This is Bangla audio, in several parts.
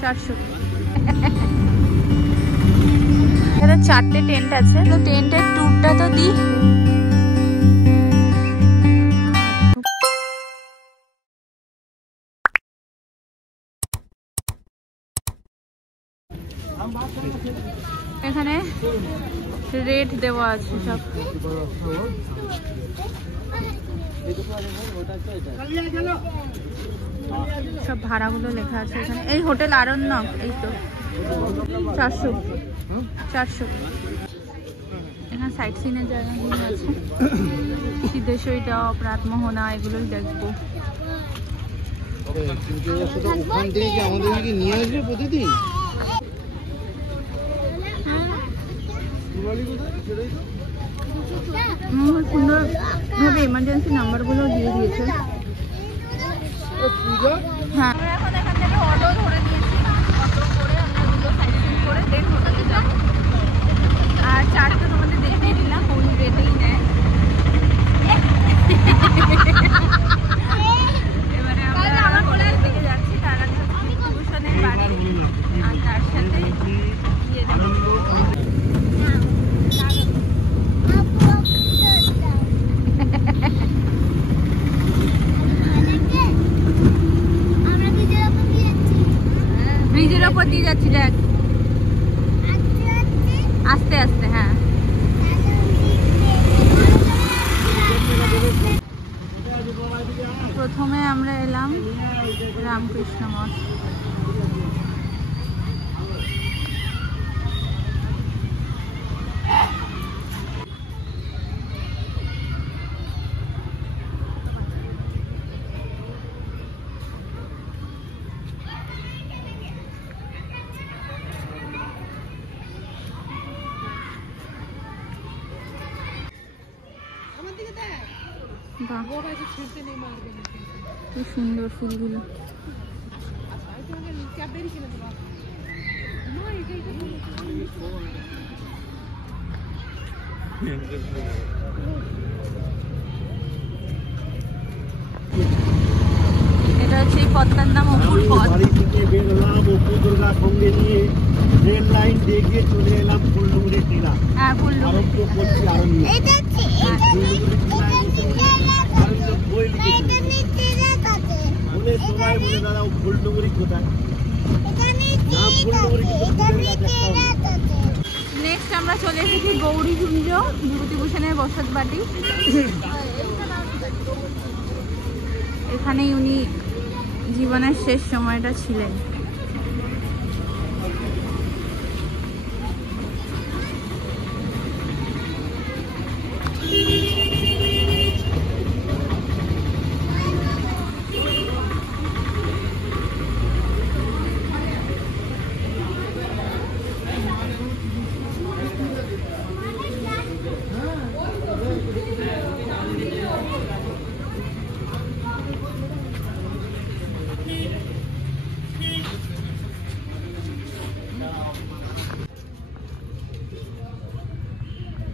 400। এখানে 4টে টেন্ট আছে, তো টেন্টের ট্যুরটা তো দিই। এখানে রেট দেওয়া আছে সব, সব ভাড়াগুলো লেখা আছে এখানে। এই হোটেল আরণ্যক, এই তো 400। এখানে সাইট সিনের জায়গাগুলো আছে, সিদ্ধেশ্বরী টপ, রাতমোহনা, এগুলোই দেখবো। নিয়ে আসবে প্রতিদিন সুন্দর ভাবে এমার্জেন্সি নাম্বারগুলো দিয়ে দিয়েছে। হ্যাঁ, এখন এখান থেকে অটো ধরে নিয়েছি, অটো করে আমরা দুটো সাইড সিন করে দেন হোটেলে যাব। আর চার্জটা তোমাদের দেখিয়ে দিলাম, কোন রেটেই নেয়। এবারে আমরা হোটেলের দিকে যাচ্ছি, তার আগে বিভূতিভূষণের বাড়ি আর তার সাথে গিয়ে যাবো। ব্রিজের ওপর দিয়ে যাচ্ছি, দেখ আস্তে আস্তে। হ্যাঁ, প্রথমে আমরা এলাম রামকৃষ্ণ মঠ। কি সুন্দর ফুলগুলো। এটা হচ্ছে পথটার নাম অপুর পথ। বাড়ি থেকে বেরোলাম অপু দুর্গা সঙ্গে নিয়ে, রেল লাইন দেখে চলে এলাম ফুলডুবুরি টিলা। হ্যাঁ, ফুলডুবুরি করছি আরণ্য। সবাই বলে দাঁড়াও ফুলডুবুরি কোথায়? নেক্সট আমরা চলে এসেছি গৌরীকুঞ্জ, বিভূতিভূষণের বসত বাটি। এখানেই উনি জীবনের শেষ সময়টা ছিলেন।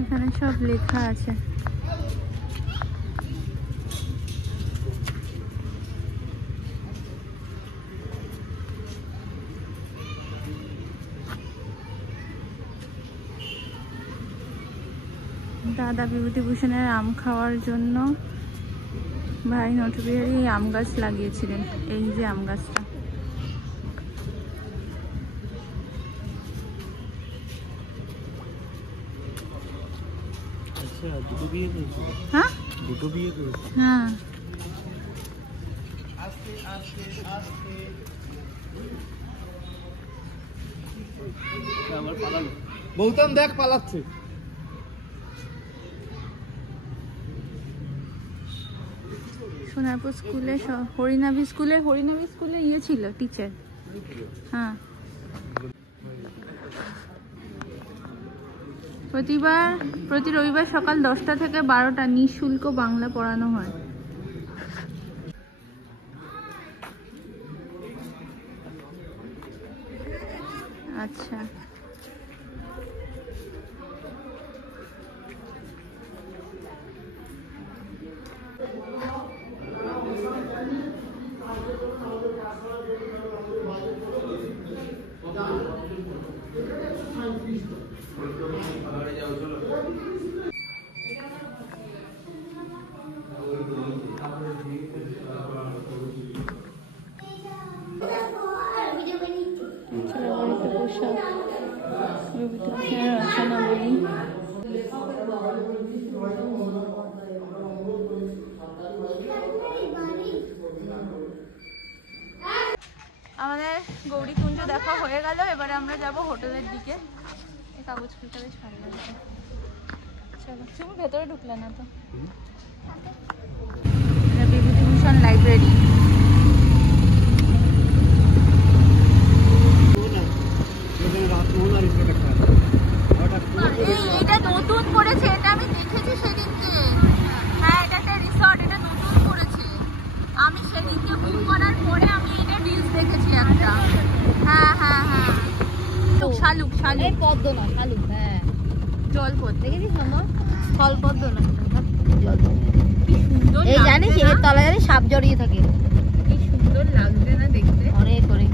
এখানে সব লেখা আছে। দাদা বিভূতিভূষণের আম খাওয়ার জন্য ভাই নটবিহারী আম গাছ লাগিয়েছিলেন। এই যে আম গাছটা। হ্যাঁ, হ্যাঁ। গৌতম দেখ পালাচ্ছে। সোনারপুর স্কুলে, হরিনাভি স্কুলে ইয়ে ছিল টিচার। হ্যাঁ, প্রতি রবিবার সকাল 10টা থেকে 12টা নিঃশুল্ক বাংলা পড়ানো হয়। আচ্ছা, বসা, রচনা বলি। আমাদের গৌরীকুঞ্জ দেখা হয়ে গেল, এবারে আমরা যাব হোটেলের দিকে। এই কাগজ ফুলটা বেশ ভালো লাগছে। চলো, তুমি ভেতরে ঢুকলে না তো। বিভূতিভূষণ লাইব্রেরি। এটা নতুন করেছে, এটা আমি দেখেছি সেদিনকে। হ্যাঁ, এটা একটা রিসর্ট, এটা নতুন করেছে। আমি সেদিনকে বুক করার পরে আমি এটা রিলস দেখেছি একটা। হ্যাঁ হ্যাঁ হ্যাঁ, শালুক শালুক পদ্ম না, শালুক। হ্যাঁ, জলপদ দেখেছিস আমার? স্থলপদ্ম না, এই জানিস এর তলায় জানিস সাপ জড়িয়ে থাকে। কি সুন্দর লাগছে না দেখতে, অনেক অনেক।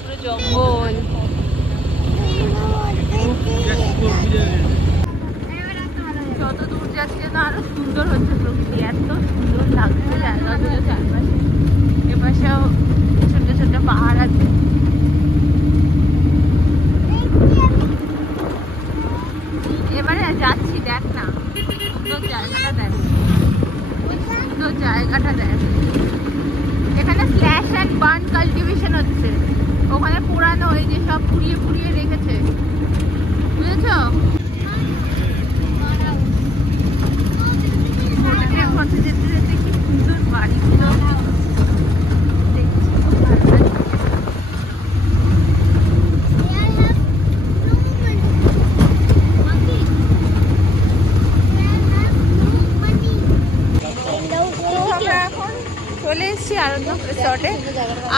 পুরো জঙ্গল। যত দূর যাচ্ছে না আরো সুন্দর হচ্ছে প্রকৃতি, এত সুন্দর লাগছে জায়গাগুলো চারপাশে। এপাশেও ছোট ছোট পাহাড় আছে। এবারে যাচ্ছি, দেখ না সুন্দর জায়গাটা, দেখ সুন্দর জায়গাটা দেখ। এখানে স্ল্যাশ অ্যান্ড বার্ন কাল্টিভেশন হচ্ছে। ওখানে পুরানো ওই যে সব পুড়িয়ে পুড়িয়ে রেখেছে, বুঝেছো? ঘরতে যেতে যেতে কি সুন্দর বাড়িগুলো দেখছি, খুব ভালো লাগছে। চলে এসেছি আরণ্যক রিসর্টে।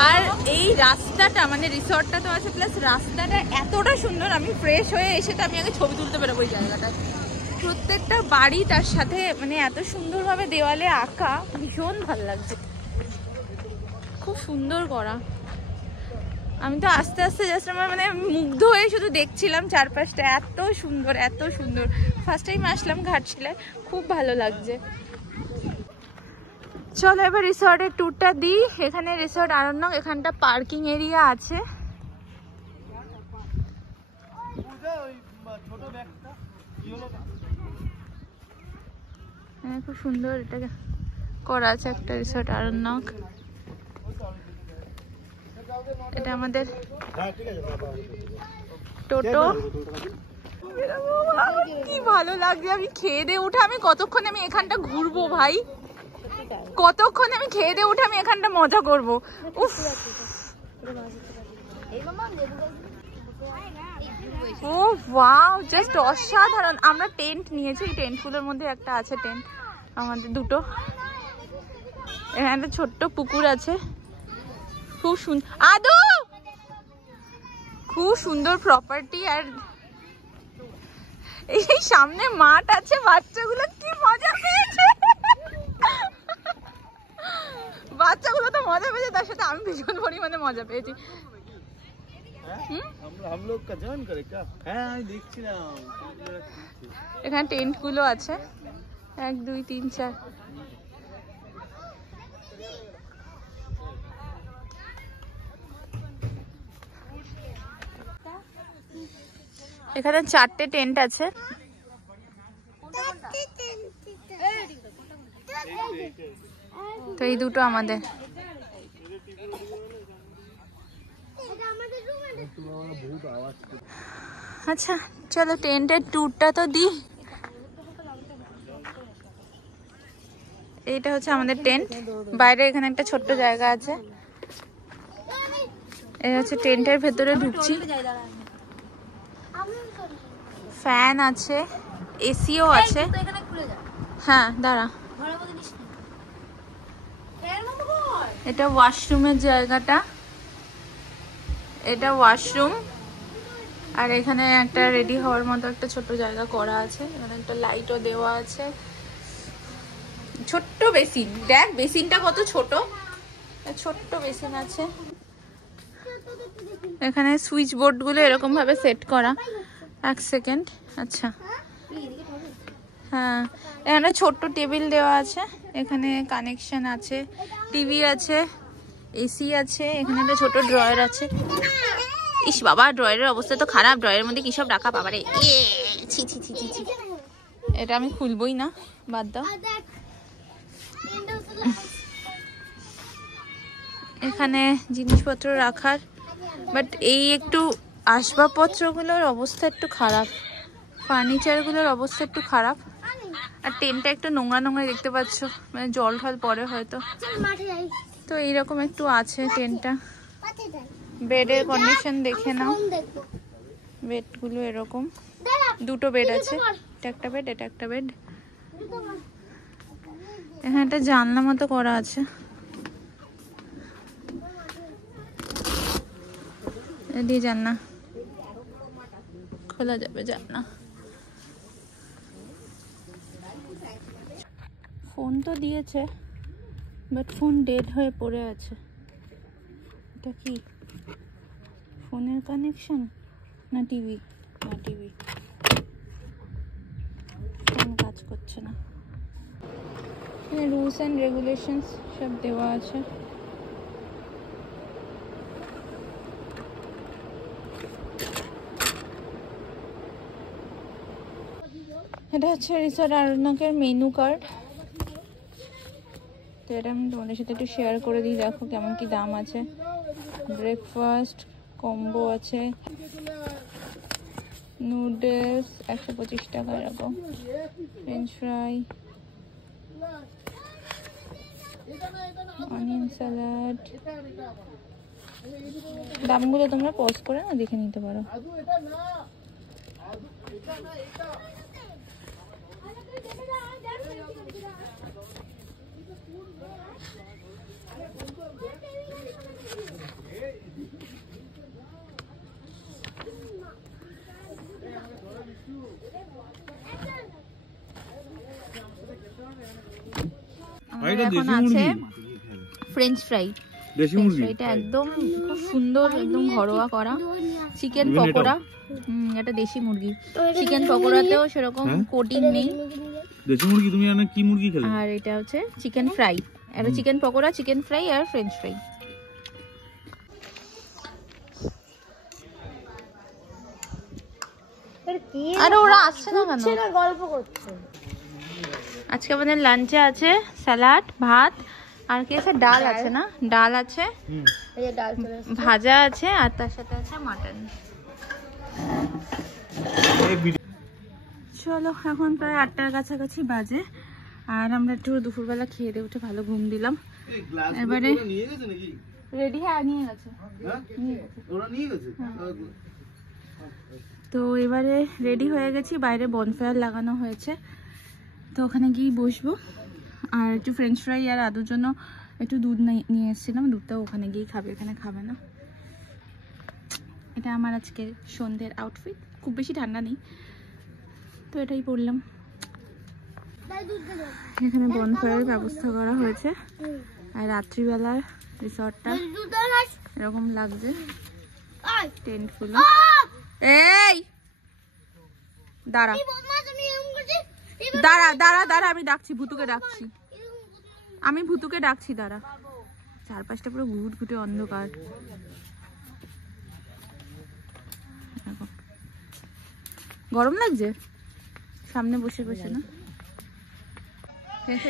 আর এই রাস্তাটা মানে রিসর্টটা তো আছে, প্লাস রাস্তাটা এতটা সুন্দর। আমি ফ্রেশ হয়ে এসে তো আমি আগে ছবি তুলতে বেরোবো এই জায়গাটায়। প্রত্যেকটা বাড়ি তার সাথে মানে এত সুন্দরভাবে দেওয়ালে আঁকা, ভীষণ ভালো লাগছে, খুব সুন্দর করা। আমি তো আস্তে আস্তে জাস্ট আমার মানে মুগ্ধ হয়ে শুধু দেখছিলাম চারপাশটা, এত সুন্দর এত সুন্দর। ফার্স্ট টাইম আসলাম ঘাটশিলায়, খুব ভালো লাগছে। চলো এবার রিসর্টের ট্যুরটা দিই। এখানে রিসর্ট আরণ্যক, এখানটা পার্কিং এরিয়া আছে। হ্যাঁ, খুব সুন্দর এটা করা আছে একটা রিসর্ট আরণ্যক। এটা আমাদের টোটো। কি ভালো লাগছে, আমি খেয়ে দিয়ে উঠে আমি কতক্ষণ আমি এখানটা ঘুরবো ভাই, কতক্ষণ আমি খেয়ে দিয়ে উঠে আমি এখানটা মজা করবো। উফ, ও ওয়াও, জাস্ট অসাধারণ। আমরা টেন্ট নিয়েছি, এই টেন্টগুলোর মধ্যে একটা আছে টেন্ট আমাদের দুটো। এখানে একটা ছোট্ট পুকুর আছে, খুব সুন্দর। আদু, খুব সুন্দর প্রপার্টি। আর এই সামনে মাঠ আছে, বাচ্চাগুলো কি মজা পেয়েছে। বাচ্চাগুলো তো মজা পেয়েছে, তার সাথে আমি ভীষণ পরিমাণে মজা পেয়েছি। এখানে টেন্ট গুলো আছে, 1 2 3 4। এখানে 4টে টেন্ট আছে। তো এই দুটো আমাদের। আচ্ছা চলো টেন্টের ট্যুরটা তো দিই। এইটা হচ্ছে আমাদের টেন্ট, বাইরে এখানে একটা ছোট্ট জায়গা আছে। এই হচ্ছে টেন্টের ভেতরে ঢুকছি। ফ্যান আছে, এসিও আছে। হ্যাঁ দাঁড়া, এটা ওয়াশরুমের জায়গাটা, এটা ওয়াশরুম। আর এখানে একটা রেডি হওয়ার মতো একটা ছোট্ট জায়গা করা আছে, এখানে একটা লাইটও দেওয়া আছে। ছোট্ট বেসিন, দেখ বেসিনটা কত ছোট, ছোট্ট বেসিন আছে। এখানে সুইচ বোর্ড গুলো এরকম ভাবে সেট করা। 1 সেকেন্ড। আচ্ছা হ্যাঁ, এখানে ছোট্ট টেবিল দেওয়া আছে, এখানে কানেকশন আছে, টিভি আছে, এসি আছে, এখানে একটা ছোট ড্রয়ার আছে। ইস বাবা, ড্রয়ারের অবস্থা তো খারাপ। ড্রয়ারের মধ্যে কি সব রাখা বাবারে। ছি ছি ছি ছি ছি, এটা আমি খুলবই না, বাদ দাও। এখানে জিনিসপত্র রাখার, বাট এই একটু আসবাবপত্রগুলোর অবস্থা একটু খারাপ, ফার্নিচারগুলোর অবস্থা একটু খারাপ। আর টেন্টটা একটু নোংরা নোংরা দেখতে পাচ্ছ, মানে জল ঢল পরে হয়তো, তো এইরকম একটু আছে টেন্টটা। বেডের কন্ডিশন দেখে নাও, বেডগুলো এরকম, দুটো বেড আছে, এটা একটা বেড, এটা একটা বেড। এখানে একটা জানলা মতো করা আছে, দিয়ে জানলা খোলা যাবে, জানলা। ফোন তো দিয়েছে, বাট ফোন ডেড হয়ে পড়ে আছে। এটা কি ফোনের কানেকশন না টিভি? না টিভি, ফোন কাজ করছে না। রুলস অ্যান্ড রেগুলেশনস সব দেওয়া আছে। এটা হচ্ছে রিসর্ট আরণ্যকের মেনু কার্ড। তো এটা আমি তোমাদের সাথে একটু শেয়ার করে দিই, দেখো কেমন কি দাম আছে। ব্রেকফাস্ট কম্বো আছে, নুডলস 125 টাকা এরকম, ফ্রেঞ্চ ফ্রাই, অনিয়ন স্যালাড। দামগুলো তোমরা পজ করে না দেখে নিতে পারো। এখন আছে ফ্রেঞ্চ ফ্রাই। এটা একদম খুব সুন্দর, একদম ঘরোয়া করা। চিকেন পকোড়া, এটা দেশি মুরগি। চিকেন পকোড়াতেও সেরকম কোটিং নেই। দেশি মুরগি তুমি কি মুরগি খেলে? আর এটা হচ্ছে চিকেন ফ্রাই, এটা চিকেন পকোড়া, চিকেন ফ্রাই আর ফ্রেঞ্চ ফ্রাই। আরে ওরা আসছে না কেন? গল্প করছে। আজকে আমাদের লাঞ্চে আছে স্যালাড, ভাত, আর কি আছে, ডাল আছে না, ডাল আছে, ভাজা আছে, আর তার সাথে আছে মাটন। চলো, এখন প্রায় 8টার কাছাকাছি বাজে, আর আমরা একটু দুপুরবেলা খেয়ে দিয়ে উঠে ভালো ঘুম দিলাম। এবারে রেডি, হ্যাঁ নিয়ে গেছে। তো এবারে রেডি হয়ে গেছি, বাইরে বনফায়ার লাগানো হয়েছে, তো ওখানে গিয়ে বসবো। আর একটু ফ্রেঞ্চ ফ্রাই আর আদুর জন্য একটু দুধ নিয়ে এসেছিলাম, দুধটাও ওখানে গিয়ে খাবে, এখানে খাবে না। এটা আমার আজকে সন্ধ্যের আউটফিট, খুব বেশি ঠান্ডা নেই তো এটাই পরলাম। এখানে বনফায়ারের ব্যবস্থা করা হয়েছে, আর রাত্রিবেলার রিসর্টটা এরকম লাগছে, টেন্ট ফুল। এই দাঁড়া দাঁড়া দাঁড়া দাঁড়া, আমি ডাকছি, ভুতুকে ডাকছি, আমি ভুতুকে ডাকছি, দাঁড়া। চারপাশটা পুরো ঘুট ঘুটে অন্ধকার। গরম লাগছে সামনে বসে বসে না?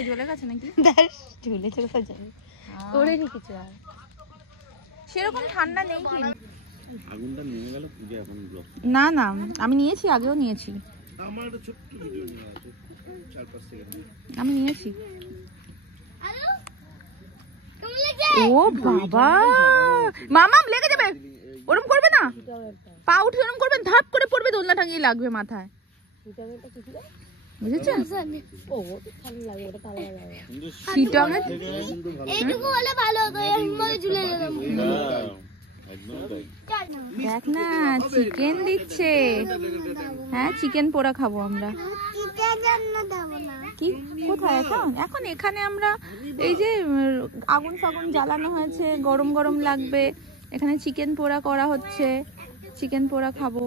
জ্বলে গেছে নাকি? ঝুলে চলে যাবে করে নি কিছু, আর সেরকম ঠান্ডা নেই কি? আগুনটা নেমে গেল, পূজা এখন ব্লক। না না, আমি নিয়েছি, আগেও নিয়েছি, আমার একটা ছোট্ট ভিডিও নিয়ে আছে 4-5 সেকেন্ড, আমি নিয়েছি। ও বাবা, মামাম লেগে যাবে, ওরম করবে না, পা উঠে ওরম করবেন, ধাপ করে পড়বে, দোলনা টাঙিয়ে লাগবে মাথায়, বুঝেছেন? দেখ না, চিকেন দিচ্ছে। হ্যাঁ, চিকেন পোড়া খাবো আমরা। কি কোথায় এখন? এখন এখানে আমরা এই যে আগুন ফাগুন জ্বালানো হয়েছে, গরম গরম লাগবে, এখানে চিকেন পোড়া করা হচ্ছে, চিকেন পোড়া খাবো।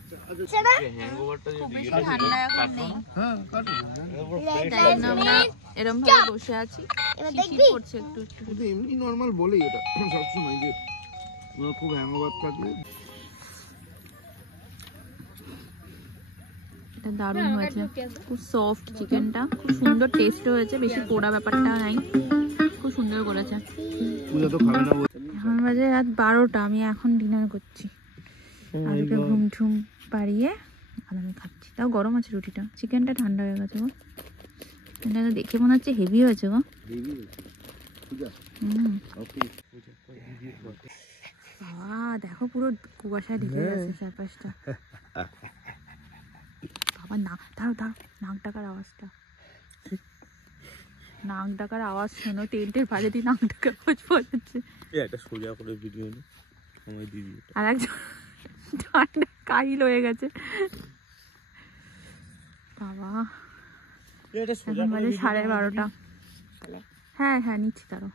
আচ্ছা আচ্ছা খুব বেশি ঠান্ডা এখন নেই, হ্যাঁ কাটো তাই জন্য আমরা এরম ভাবে বসে আছি। শীত পড়ছে একটু একটু। কিন্তু এমনি নর্মাল বলেই এটা সবসময় যে খুব হ্যাংওভার থাকলে। এটা দারুণ হয়েছে, খুব সফট চিকেনটা, খুব সুন্দর টেস্ট হয়েছে, বেশি পোড়া ব্যাপারটা নাই, খুব সুন্দর করেছে। পূজা তো খাবে না এখন বাজে রাত 12টা, আমি এখন ডিনার করছি। আলুকে ঘুম ঠুম পাড়িয়ে আর আমি খাচ্ছি, তাও গরম আছে রুটিটা, চিকেনটা ঠান্ডা হয়ে গেছে গো। এটা দেখে মনে হচ্ছে হেভি হয়েছে গো। বাবা দেখো পুরো কুয়াশায় ঢেকে গেছে চারপাশটা। বাবা নাক দাঁড়ো দাঁড়ো, নাক ডাকার আওয়াজটা, নাক ডাকার আওয়াজ শোনো, টেন্টের বাইরে দিয়ে নাক ডাকার আওয়াজ পাওয়া যাচ্ছে। একটা সোজা করে ভিডিও নি সময় দিবি। আর একজন ঠান্ডা কাহিল হয়ে গেছে বাবা। এখন বাজে 12:30। হ্যাঁ হ্যাঁ নিচ্ছি, তারও